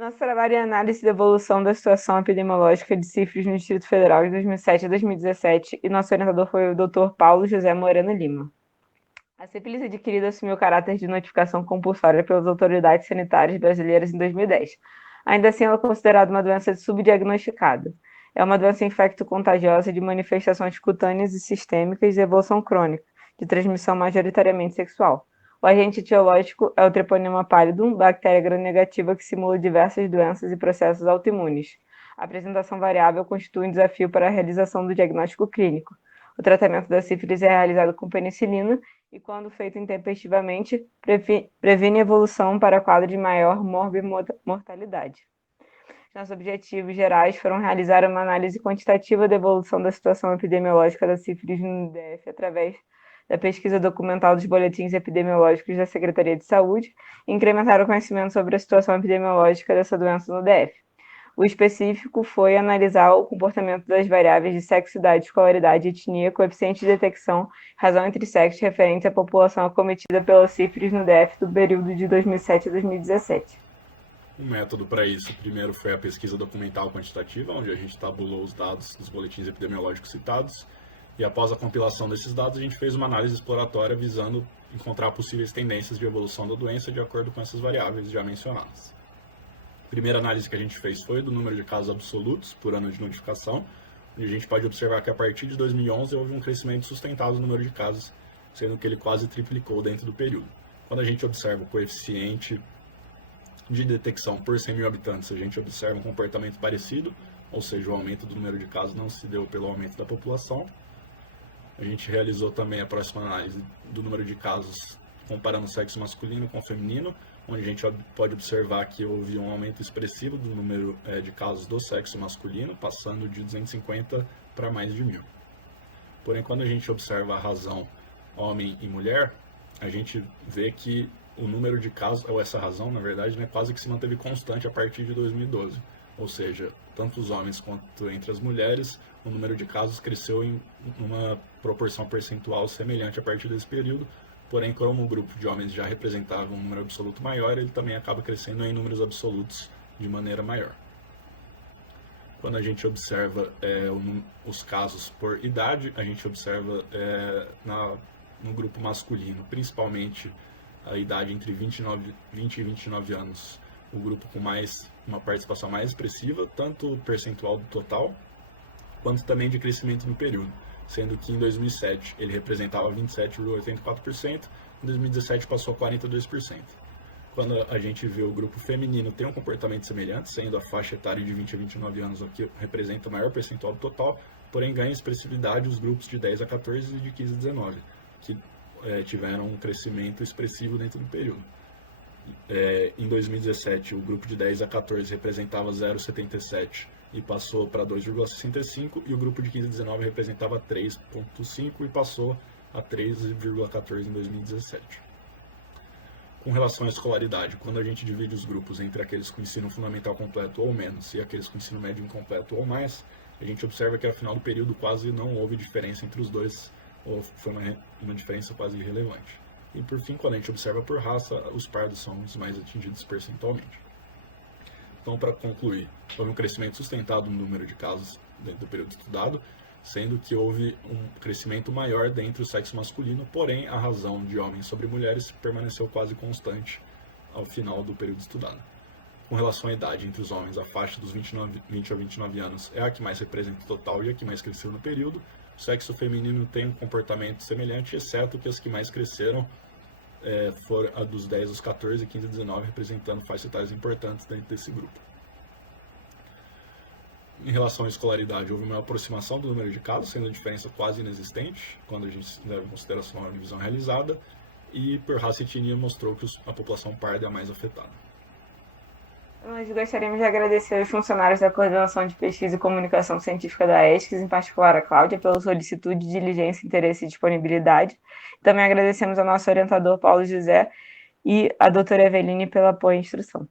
Nosso trabalho é análise da evolução da situação epidemiológica de sífilis no Distrito Federal de 2007 a 2017 e nosso orientador foi o Dr. Paulo José Moreno Lima. A sífilis adquirida assumiu o caráter de notificação compulsória pelas autoridades sanitárias brasileiras em 2010. Ainda assim, ela é considerada uma doença subdiagnosticada. É uma doença infecto-contagiosa de manifestações cutâneas e sistêmicas de evolução crônica, de transmissão majoritariamente sexual. O agente etiológico é o Treponema pallidum, bactéria gram-negativa que simula diversas doenças e processos autoimunes. A apresentação variável constitui um desafio para a realização do diagnóstico clínico. O tratamento da sífilis é realizado com penicilina e, quando feito intempestivamente, previne evolução para quadro de maior morbimortalidade. Nossos objetivos gerais foram realizar uma análise quantitativa da evolução da situação epidemiológica da sífilis no DF através da pesquisa documental dos boletins epidemiológicos da Secretaria de Saúde e incrementar o conhecimento sobre a situação epidemiológica dessa doença no DF. O específico foi analisar o comportamento das variáveis de sexo, idade, escolaridade, etnia, coeficiente de detecção, razão entre sexos referentes à população acometida pela sífilis no DF do período de 2007 a 2017. O método para isso, primeiro, foi a pesquisa documental quantitativa, onde a gente tabulou os dados dos boletins epidemiológicos citados, e após a compilação desses dados, a gente fez uma análise exploratória visando encontrar possíveis tendências de evolução da doença de acordo com essas variáveis já mencionadas. A primeira análise que a gente fez foi do número de casos absolutos por ano de notificação, onde a gente pode observar que a partir de 2011 houve um crescimento sustentado no número de casos, sendo que ele quase triplicou dentro do período. Quando a gente observa o coeficiente de detecção por 100 mil habitantes, a gente observa um comportamento parecido, ou seja, o aumento do número de casos não se deu pelo aumento da população. A gente realizou também a próxima análise do número de casos comparando o sexo masculino com o feminino, onde a gente pode observar que houve um aumento expressivo do número de casos do sexo masculino, passando de 250 para mais de 1.000. Porém, quando a gente observa a razão homem e mulher, a gente vê que o número de casos, ou essa razão, na verdade, quase que se manteve constante a partir de 2012. Ou seja, tanto os homens quanto entre as mulheres, o número de casos cresceu em uma proporção percentual semelhante a partir desse período. Porém, como o grupo de homens já representava um número absoluto maior, ele também acaba crescendo em números absolutos de maneira maior. Quando a gente observa os casos por idade, a gente observa no grupo masculino, principalmente a idade entre 20 e 29 anos, o grupo com uma participação mais expressiva, tanto percentual do total, quanto também de crescimento no período, sendo que em 2007 ele representava 27,84%, em 2017 passou a 42%. Quando a gente vê o grupo feminino tem um comportamento semelhante, sendo a faixa etária de 20 a 29 anos aqui representa o maior percentual do total, porém ganha expressividade os grupos de 10 a 14 e de 15 a 19, que tiveram um crescimento expressivo dentro do período. Em 2017, o grupo de 10 a 14 representava 0,77 e passou para 2,65, e o grupo de 15 a 19 representava 3,5 e passou a 3,14 em 2017. Com relação à escolaridade, quando a gente divide os grupos entre aqueles com ensino fundamental completo ou menos e aqueles com ensino médio incompleto ou mais, a gente observa que ao final do período quase não houve diferença entre os dois, ou foi uma diferença quase irrelevante. E por fim, quando a gente observa por raça, os pardos são os mais atingidos percentualmente. Então, para concluir, houve um crescimento sustentado no número de casos dentro do período estudado, sendo que houve um crescimento maior dentre o sexo masculino, porém a razão de homens sobre mulheres permaneceu quase constante ao final do período estudado. Com relação à idade entre os homens, a faixa dos 20 a 29 anos é a que mais representa o total e a que mais cresceu no período. O sexo feminino tem um comportamento semelhante, exceto que as que mais cresceram foram a dos 10 aos 14, 15 a 19, representando faixas etárias importantes dentro desse grupo. Em relação à escolaridade, houve uma aproximação do número de casos, sendo a diferença quase inexistente, quando a gente leva em consideração a divisão realizada, e por raça e etnia mostrou que a população parda é a mais afetada. Nós gostaríamos de agradecer aos funcionários da Coordenação de Pesquisa e Comunicação Científica da ESCS, em particular a Cláudia, pela solicitude, diligência, interesse e disponibilidade. Também agradecemos ao nosso orientador Paulo José e à doutora Eveline pela apoio e instrução.